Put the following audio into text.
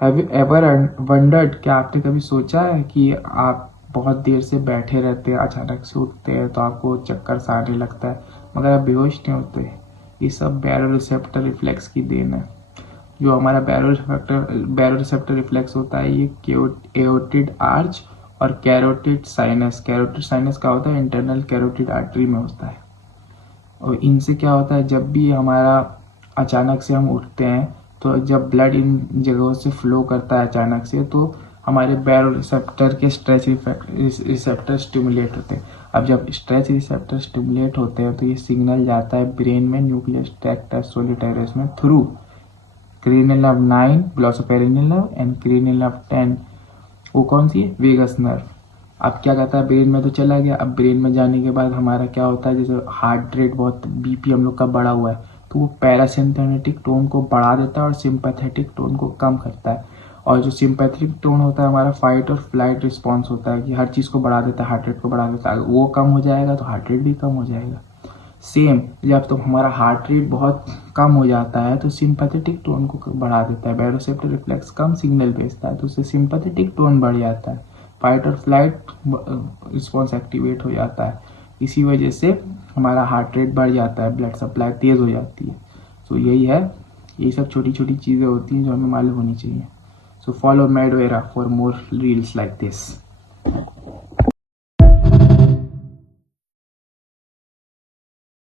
Have you ever wondered, क्या आपने कभी सोचा है कि आप बहुत देर से बैठे रहते हैं, अचानक से उठते हैं तो आपको चक्कर सा आने लगता है मगर आप बेहोश नहीं होते? ये सब बैरोरिसेप्टर रिफ्लेक्स की देन है। जो हमारा बैरोरिसेप्टर रिफ्लेक्स होता है ये एओर्टिड आर्च और कैरोटिड साइनस का होता है इंटरनल कैरोटिड आर्टरी में होता है। और इनसे क्या होता है, जब भी हमारा अचानक से हम उठते हैं तो जब ब्लड इन जगहों से फ्लो करता है अचानक से, तो हमारे बैरोरिसेप्टर के स्ट्रेच रिसेप्टर स्टिमुलेट होते हैं। अब जब स्ट्रेच रिसेप्टर स्टिमुलेट होते हैं तो ये सिग्नल जाता है ब्रेन में न्यूक्लियस ट्रैक्टस सोलिटरिस में through cranial nerve 9 glossopharyngeal nerve and cranial nerve 10। वो कौन सी है? Vagus nerve. अब क्या कहता है, ब्रेन में तो चला गया। अब ब्रेन में जाने के बाद हमारा क्या होता है, जैसे हार्ट रेट बहुत बीपी हम लोग का बढ़ा हुआ है तो वो पैरासिम्पथेटिक टोन को बढ़ा देता है और सिंपैथेटिक टोन को कम करता है। और जो सिंपैथेटिक टोन होता है हमारा फाइट और फ्लाइट रिस्पॉन्स होता है कि हर चीज़ को बढ़ा देता है, हार्ट रेट को बढ़ा देता है। वो कम हो जाएगा तो हार्ट रेट भी कम हो जाएगा। सेम जब तो हमारा हार्ट रेट बहुत कम हो जाता है तो सिंपैथेटिक टोन को बढ़ा देता है। बैरोरिसेप्टर रिफ्लेक्स कम सिग्नल भेजता है तो उससे सिंपैथेटिक टोन बढ़ जाता है, फाइट और फ्लाइट रिस्पॉन्स एक्टिवेट हो जाता है। इसी वजह से हमारा हार्ट रेट बढ़ जाता है, ब्लड सप्लाई तेज़ हो जाती है। सो यही है, यही सब छोटी छोटी चीज़ें होती हैं जो हमें मालूम होनी चाहिए। सो फॉलो मैडवेरा for more reels like this.